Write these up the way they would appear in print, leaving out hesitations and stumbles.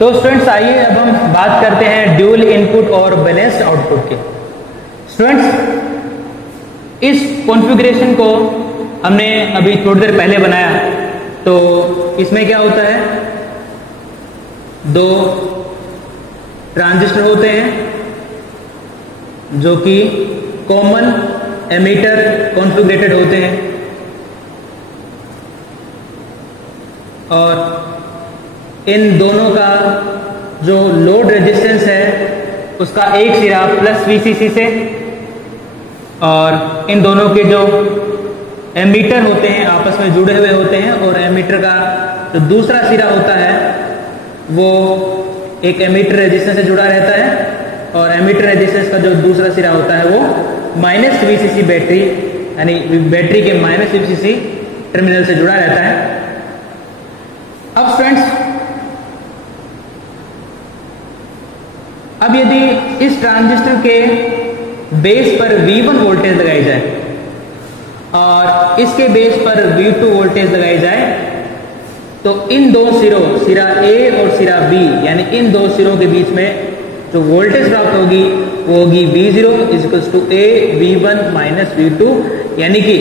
तो स्टूडेंट्स आइए अब हम बात करते हैं ड्यूल इनपुट और बैलेंस्ड आउटपुट के। स्टूडेंट्स इस कॉन्फ़िगरेशन को हमने अभी थोड़ी देर पहले बनाया, तो इसमें क्या होता है, दो ट्रांजिस्टर होते हैं जो कि कॉमन एमीटर कॉन्फ़िगरेटेड होते हैं और इन दोनों का जो लोड रेजिस्टेंस है उसका एक सिरा प्लस VCC से और इन दोनों के जो एमीटर होते हैं आपस में जुड़े हुए होते हैं और एमीटर का जो दूसरा सिरा होता है वो एक एमीटर रेजिस्टेंस से जुड़ा रहता है और एमीटर रेजिस्टेंस का जो दूसरा सिरा होता है वो माइनस VCC बैटरी यानी बैटरी के माइनस VCC टर्मिनल से जुड़ा रहता है। अब स्टूडेंट्स अब यदि इस ट्रांजिस्टर के बेस पर V1 वोल्टेज लगाई जाए और इसके बेस पर V2 वोल्टेज लगाई जाए तो इन दो सिरों, सिरा A और सिरा B यानी इन दो सिरों के बीच में जो वोल्टेज प्राप्त होगी वो होगी V0 equals to A V1 minus V2, यानी कि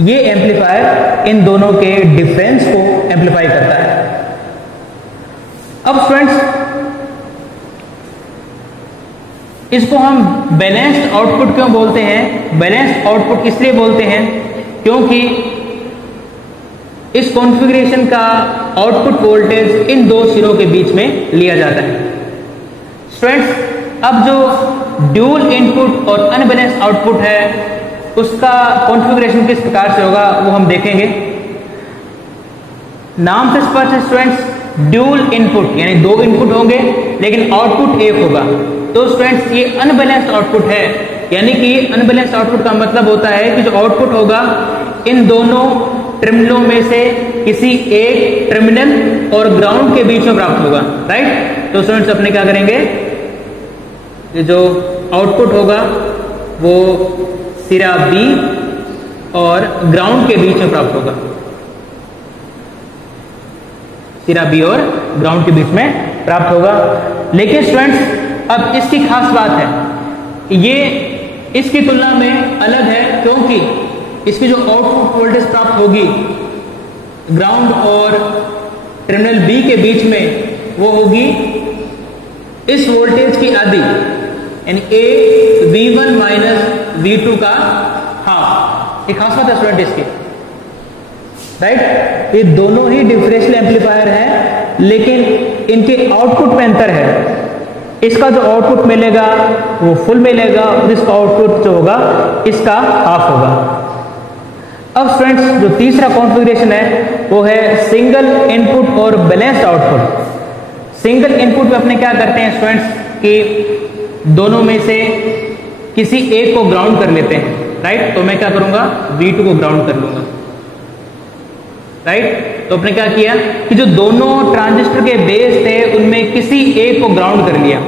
ये एम्पलीफायर इन दोनों के डिफरेंस को एम्पलीफाई करता है। अब स्टूडेंट्स इसको हम बैलेंस्ड आउटपुट क्यों बोलते हैं? बैलेंस्ड आउटपुट इसलिए बोलते हैं क्योंकि इस कॉन्फ़िगरेशन का आउटपुट वोल्टेज इन दो सिरों के बीच में लिया जाता है। स्टूडेंट्स अब जो ड्यूल इनपुट और अनबैलेंस्ड आउटपुट है उसका कॉन्फ़िगरेशन किस प्रकार से होगा वो हम देखेंगे। नाम से स्पष्ट है स्टूडेंट्स, ड्यूल इनपुट यानी दो इनपुट होंगे लेकिन आउटपुट एक होगा। तो स्टूडेंट्स ये अनबैलेंस्ड आउटपुट है, यानी कि अनबैलेंस्ड आउटपुट का मतलब होता है कि जो आउटपुट होगा इन दोनों टर्मिनलों में से किसी एक टर्मिनल और ग्राउंड के बीच में प्राप्त होगा, राइट। तो स्टूडेंट्स अपने क्या करेंगे, ये जो आउटपुट होगा वो सिरा B और ग्राउंड के बीच में प्राप्त होगा, सिरा B और ग्राउंड के बीच में प्राप्त होगा। लेकिन स्टूडेंट्स अब इसकी खास बात है, ये इसकी तुलना में अलग है क्योंकि इसकी जो आउटपुट वोल्टेज प्राप्त होगी ग्राउंड और टर्मिनल B के बीच में वो होगी इस वोल्टेज की आधी यानी A V1 माइनस V2 का हाफ। एक खास बात है स्टूडेंट इसकी, राइट। ये दोनों ही डिफरेंशियल एम्पलीफायर हैं लेकिन इनके आउटपुट में अंतर है। इसका जो आउटपुट मिलेगा वो फुल मिलेगा और इसका आउटपुट जो होगा इसका हाफ होगा। अब स्टूडेंट्स जो तीसरा कॉन्फ़िगरेशन है वो है सिंगल इनपुट और बैलेंस्ड आउटपुट। सिंगल इनपुट में अपने क्या करते हैं स्टूडेंट्स कि दोनों में से किसी एक को ग्राउंड कर लेते हैं, राइट। तो मैं क्या करूंगा, V2 को ग्राउंड कर लूंगा, राइट। तो आपने क्या किया कि जो दोनों ट्रांजिस्टर के बेस थे उनमें किसी एक को ग्राउंड कर लिया।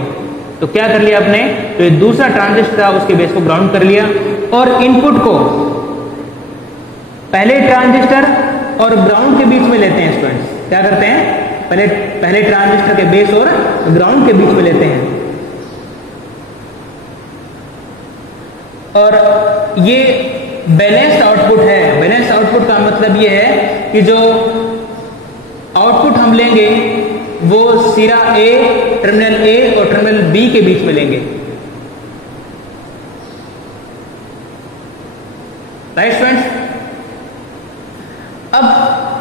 तो क्या कर लिया आपने, तो ये दूसरा ट्रांजिस्टर था उसके बेस को ग्राउंड कर लिया और इनपुट को पहले ट्रांजिस्टर और ग्राउंड के बीच में लेते हैं। स्टूडेंट्स क्या करते हैं, पहले ट्रांजिस्टर के बेस और ग्राउंड के बीच में लेते हैं और ये बैलेंस्ड आउटपुट है। बैलेंस्ड आउटपुट का मतलब ये है कि जो आउटपुट हम लेंगे वो सिरा A, टर्मिनल A और टर्मिनल B के बीच में लेंगे, राइट स्टूडेंट्स। अब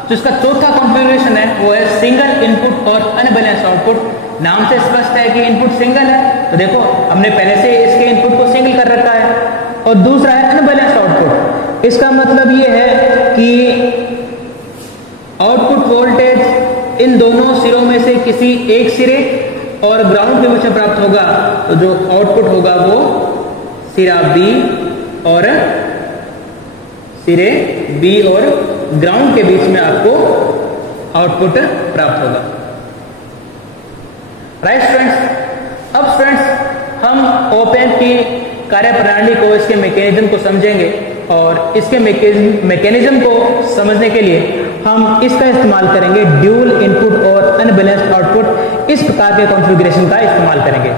जो इसका चौथा कॉन्फ़िगरेशन है वो है सिंगल इनपुट और अनबैलेंस्ड आउटपुट। नाम से स्पष्ट है कि इनपुट सिंगल है, तो देखो हमने पहले से इसके इनपुट को सिंगल कर रखा है। और दूसरा है अनबैलेंस्ड आउटपुट। इसका मतलब ये है कि आउटपुट वोल्टेज इन दोनों सिरों में से किसी एक सिरे और ग्राउंड के बीच में प्राप्त होगा। तो जो आउटपुट होगा वो सिरा B और सिरे B और ग्राउंड के बीच में आपको आउटपुट प्राप्त होगा, राइट स्टूडेंट्स। अब स्टूडेंट्स हम ऑप एम्प की कार्यप्रणाली को, इसके मैकेनिज्म को समझेंगे और इसके मैकेनिज्म को समझने के लिए हम इसका इस्तेमाल करेंगे ड्यूल इनपुट और अनबैलेंस्ड आउटपुट इस प्रकार के कॉन्फ़िगरेशन का इस्तेमाल करेंगे।